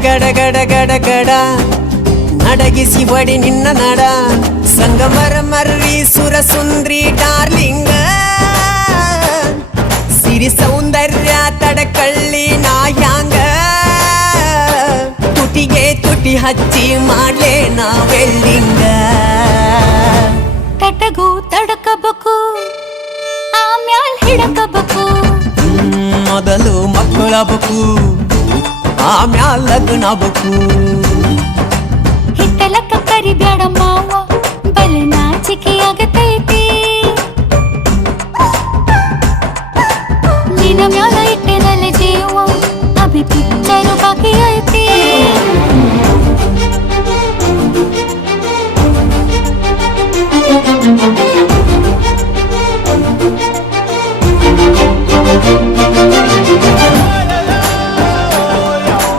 ಗಡ ಗಡ ಗಡ ಗಡ ನಡಗಿಸಿ ಬಡಿ ನಿನ್ನ ನಡ ಸಂಗಮರ ಮರ್ರಿ ಸುರ ಸುಂದ್ರಿ ಡಾರ್ಲಿಂಗ ಸಿರಿ ಸೌಂದರ್ಯ ತಡಕಳ್ಳಿ ನಾಯಾಂಗ ತುಟಿಗೆ ತುಟಿ ಹಚ್ಚಿ ಮಾಡ್ಲೇ ನಾ ವೆಲ್ಡಿಂಗ ತಟಗೂ ತಡಕಬೇಕು ಆಮ್ಯಾಲ್ ಹಿಡಕಬೇಕು ಮೊದಲು ಮಕ್ಕಳಬೇಕು ಆಮ್ಯಾಲ ಲಗ್ನಬೇಕು ಹಿತ್ತಲಕ್ಕ ಕರಿಬ್ಯಾಡ ಮಾವ ಬಲ ನಾಚಿಕೆ ಆಗತೈತಿ ನಿನ್ನ ಮ್ಯಾಲ ಇಟ್ಟೆನಲ್ಲ ಜೀವ ಅಭಿ ಪಿಚ್ಚರು ಬಾಕಿ